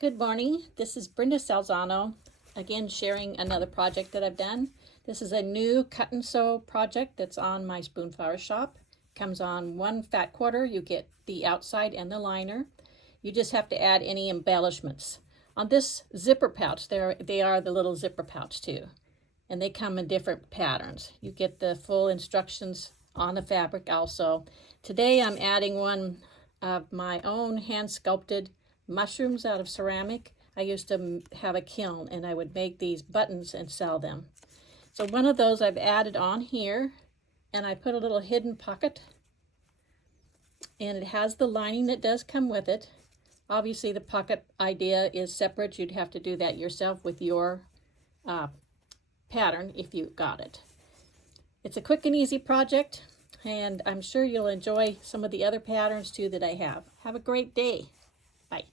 Good morning. This is Brenda Salzano, again sharing another project that I've done. This is a new cut and sew project that's on my Spoonflower shop. Comes on one fat quarter. You get the outside and the liner. You just have to add any embellishments. On this zipper pouch, they are the little zipper pouch too, and they come in different patterns. You get the full instructions on the fabric also. Today I'm adding one of my own hand sculpted mushrooms out of ceramic. I used to have a kiln and I would make these buttons and sell them. So one of those I've added on here, and I put a little hidden pocket, and it has the lining that does come with it. Obviously the pocket idea is separate. You'd have to do that yourself with your pattern if you got it. It's a quick and easy project, and I'm sure you'll enjoy some of the other patterns too that I have. Have a great day. Bye.